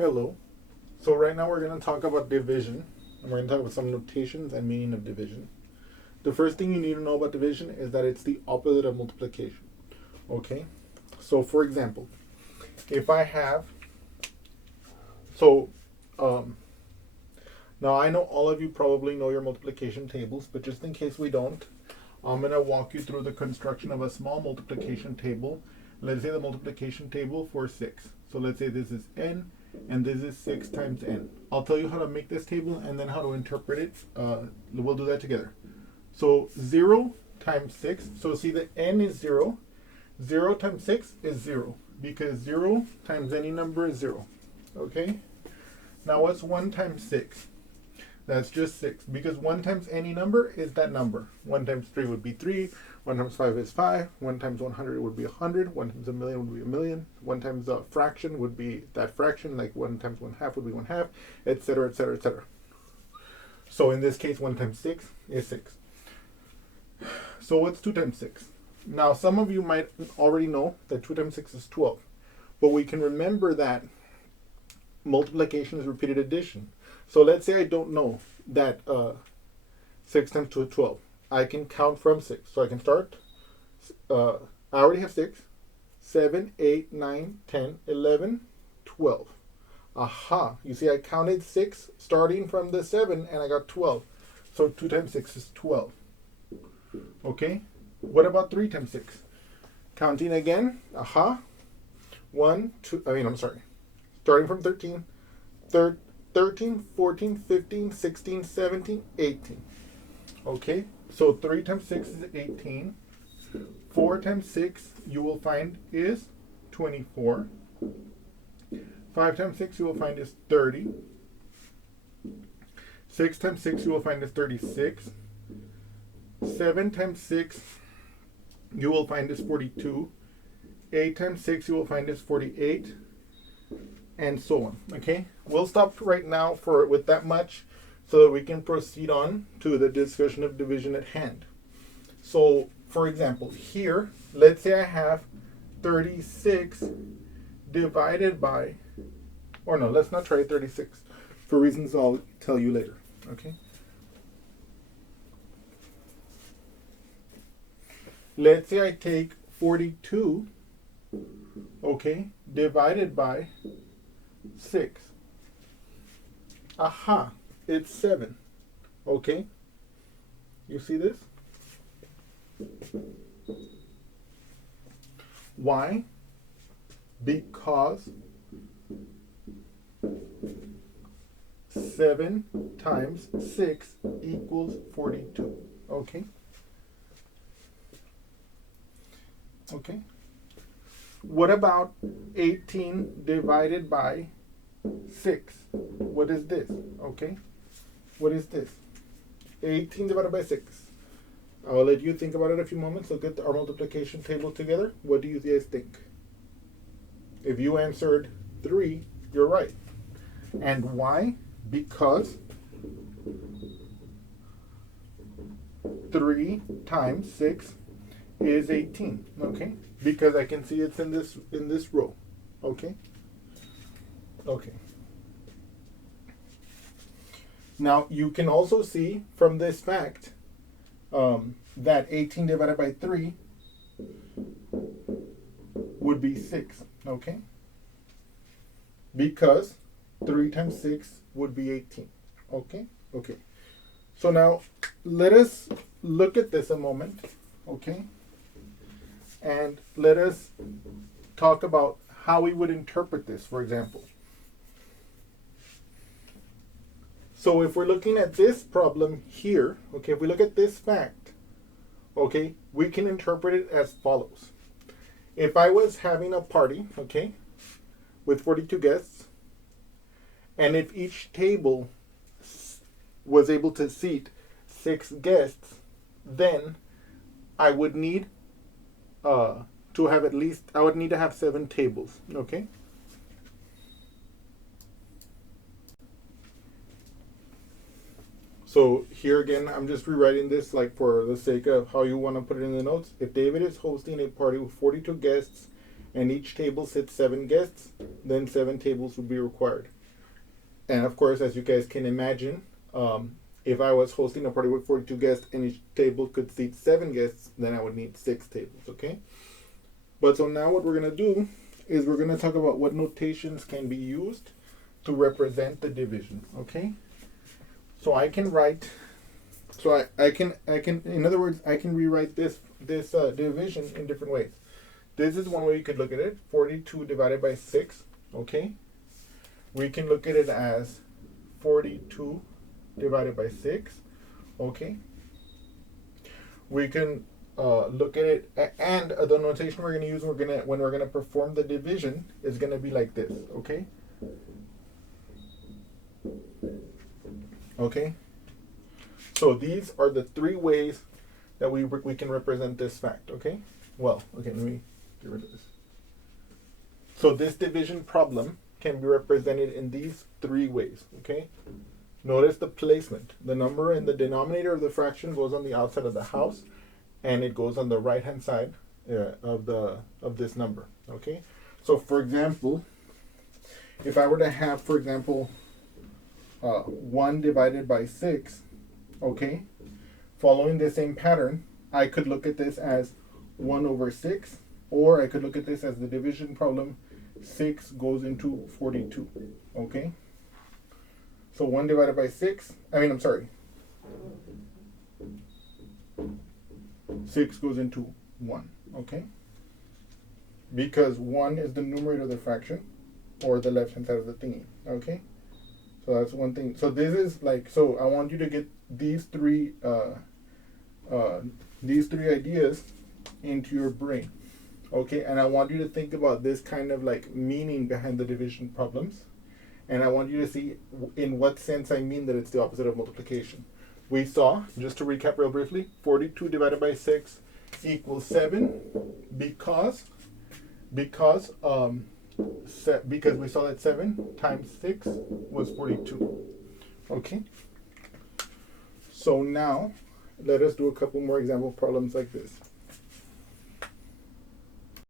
Hello. So right now we're going to talk about division. And we're going to talk about some notations and meaning of division. The first thing you need to know about division is that it's the opposite of multiplication. Okay? So for example, if I have, so now I know all of you probably know your multiplication tables, but just in case we don't, I'm going to walk you through the construction of a small multiplication table. Let's say the multiplication table for 6. So let's say this is n and this is 6 times n. I'll tell you how to make this table and then how to interpret it. We'll do that together. So 0 times 6. So see the n is 0. 0 times 6 is 0 because 0 times any number is 0. Okay? Now what's 1 times 6? That's just 6 because 1 times any number is that number. 1 times 3 would be 3. 1 times 5 is 5. 1 times 100 would be 100. 1 times a million would be a million. 1 times a fraction would be that fraction, like 1 times 1/2 would be 1/2, etc., etc., etc. So in this case, 1 times 6 is 6. So what's 2 times 6? Now some of you might already know that 2 times 6 is 12. But we can remember that multiplication is repeated addition. So let's say I don't know that 6 times 2 is 12. I can count from 6. So I can start. I already have 6. 7, 8, 9, 10, 11, 12. Aha. You see, I counted 6 starting from the 7 and I got 12. So 2 times 6 is 12. Okay? What about 3 times 6? Counting again. Aha. 1, 2, I'm sorry. Starting from 13. 13, 14, 15, 16, 17, 18. Okay? So 3 times 6 is 18. 4 times 6 you will find is 24. 5 times 6 you will find is 30. 6 times 6 you will find is 36. 7 times 6 you will find is 42. 8 times 6 you will find is 48. And so on. Okay? We'll stop right now with that much so that we can proceed on to the discussion of division at hand. So, for example, here, let's say I have 36 divided by, or no, let's not try 36 for reasons I'll tell you later. Okay? Let's say I take 42, okay, divided by 6. Aha, it's 7. Okay? You see this? Why? Because 7 times 6 equals 42. Okay? Okay? What about 18 divided by 6? What is this? Okay? What is this? 18 divided by 6. I'll let you think about it a few moments. Look at our multiplication table together. What do you guys think? If you answered 3, you're right. And why? Because 3 times 6 is 18. Okay? Because I can see it's in this row. Okay? Okay. Now you can also see from this fact that 18 divided by 3 would be 6. Okay? Because 3 times 6 would be 18. Okay? Okay. So now let us look at this a moment. Okay? And let us talk about how we would interpret this, for example. So if we're looking at this problem here, okay, if we look at this fact, okay, we can interpret it as follows. If I was having a party, okay, with 42 guests, and if each table was able to seat 6 guests, then I would need to have I would need to have 7 tables, okay? So here again, I'm just rewriting this like for the sake of how you want to put it in the notes. If David is hosting a party with 42 guests and each table sits 7 guests, then 7 tables would be required. And of course, as you guys can imagine, if I was hosting a party with 42 guests and each table could seat 7 guests, then I would need 6 tables, okay? But so now what we're going to do is we're going to talk about what notations can be used to represent the division, okay? So I can write, so I can, in other words, I can rewrite this division in different ways. This is one way you could look at it, 42 divided by 6, okay? We can look at it as 42 divided by 6, okay? We can look at it, and the notation we're going to use when we're going to perform the division is going to be like this, okay? Okay? So these are the 3 ways that we can represent this fact, okay? Well, okay, let me get rid of this. So this division problem can be represented in these 3 ways, okay? Notice the placement. The number in the denominator of the fraction goes on the outside of the house, and it goes on the right-hand side of this number, okay? So, for example, if I were to have, for example, 1 divided by 6, okay? Following the same pattern, I could look at this as 1 over 6, or I could look at this as the division problem, 6 goes into 42, okay? So 1 divided by 6, 6 goes into 1, okay? Because 1 is the numerator of the fraction, or the left-hand side of the thingy, okay? So that's one thing. So this is like, so I want you to get these three ideas into your brain, okay? And I want you to think about this kind of like meaning behind the division problems. And I want you to see in what sense I mean that it's the opposite of multiplication. We saw, just to recap real briefly, 42 divided by 6 equals 7 because we saw that 7 times 6 was 42. Okay? So now, let us do a couple more example problems like this.